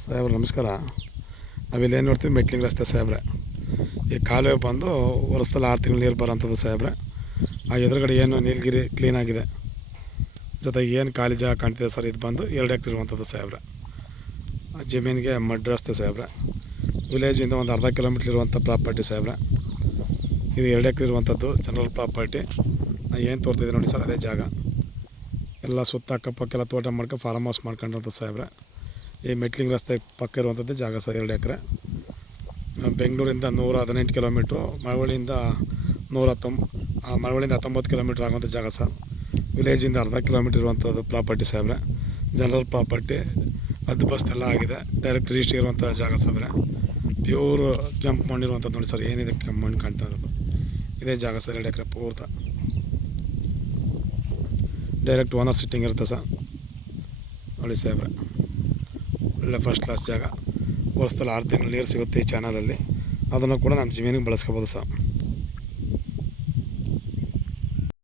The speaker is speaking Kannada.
ಸಾಹೇಬ್ರೆ ನಮಸ್ಕಾರ. ನಾವಿಲ್ಲಿ ಏನು ನೋಡ್ತೀವಿ, ಮೆಟ್ಲಿಂಗ್ ರಸ್ತೆ ಸಾಹೇಬ್ರೆ. ಈ ಕಾಲುವೆ ಬಂದು ವರ್ಷದಲ್ಲಿ 6 ತಿಂಗಳು ನೀರು ಬರೋಂಥದ್ದು ಸಾಹೇಬ್ರೆ. ಆ ಎದುರುಗಡೆ ಏನು ನೀಲಗಿರಿ ಕ್ಲೀನಾಗಿದೆ, ಜೊತೆಗೆ ಏನು ಖಾಲಿ ಜಾಗ ಕಾಣ್ತಿದೆ ಸರ್, ಇದು ಬಂದು 2 ಎಕರೆ ಇರುವಂಥದ್ದು ಸಾಹೇಬ್ರೆ. ಜಮೀನಿಗೆ ಮಡ್ ರಸ್ತೆ ಸಾಹೇಬ್ರೆ. ವಿಲೇಜಿಂದ ಒಂದು ಅರ್ಧ ಕಿಲೋಮೀಟ್ರ್ ಇರುವಂಥ ಪ್ರಾಪರ್ಟಿ ಸಾಹೇಬ್ರೆ. ಇದು 2 ಎಕರೆ ಇರುವಂಥದ್ದು ಜನರಲ್ ಪ್ರಾಪರ್ಟಿ. ನಾನು ಏನು ತೋರ್ತಿದ್ದೆ ನೋಡಿ ಸರ್, ಅದೇ ಜಾಗ. ಎಲ್ಲ ಸುತ್ತ ಅಕ್ಕಪಕ್ಕೆಲ್ಲ ತೋಟ ಮಾಡ್ಕೊಂಡು ಫಾರ್ಮ್ ಹೌಸ್ ಮಾಡ್ಕೊಂಡಿರೋಂಥ ಸಾಹೇಬ್ರೆ. ಈ ಮೆಟ್ಲಿಂಗ್ ರಸ್ತೆ ಪಕ್ಕ ಇರುವಂಥದ್ದು ಜಾಗ ಸರ್, 2 ಎಕರೆ. ಬೆಂಗಳೂರಿಂದ 118 ಕಿಲೋಮೀಟ್ರು, ಮಳವಳ್ಳಿಯಿಂದ 19 ಕಿಲೋಮೀಟ್ರ್ ಆಗುವಂಥ ಜಾಗ ಸರ್. ವಿಲೇಜಿಂದ ಅರ್ಧ ಕಿಲೋಮೀಟ್ರ್ ಇರುವಂಥದ್ದು ಪ್ರಾಪರ್ಟಿ ಸಾಹೇಬ್ರೆ. ಜನರಲ್ ಪ್ರಾಪರ್ಟಿ, ಹದ್ದು ಬಸ್ತ್ ಎಲ್ಲ ಆಗಿದೆ. ಡೈರೆಕ್ಟ್ ರಿಜಿಸ್ಟ್ರಿ ಇರುವಂಥ ಜಾಗ ಸಾಹೇಬ್ರೆ. ಪ್ಯೂರ್ ಕೆಂಪು ಮಣ್ಣು ಇರುವಂಥದ್ದು ನೋಡಿ ಸರ್, ಏನಿದೆ ಕೆಂಪು ಮಣ್ಣು ಕಾಣ್ತಾ ಇರೋದು ಇದೇ ಜಾಗ ಸರ್. 2 ಎಕರೆ ಪೂರ್ತ ಡೈರೆಕ್ಟ್ ಓನರ್ ಸಿಟ್ಟಿಂಗ್ ಇರುತ್ತೆ ಸರ್ ನೋಡಿ ಸಾಹೇಬ್ರೆ. ಒಳ್ಳೆ ಫಸ್ಟ್ ಕ್ಲಾಸ್ ಜಾಗ. ವರ್ಷದಲ್ಲಿ 6 ತಿಂಗಳು ನೀರು ಸಿಗುತ್ತೆ ಈ ಚಾನಲಲ್ಲಿ. ಅದನ್ನು ಕೂಡ ನಮ್ಮ ಜಮೀನಿಗೆ ಬಳಸ್ಕೋಬೋದು ಸರ್.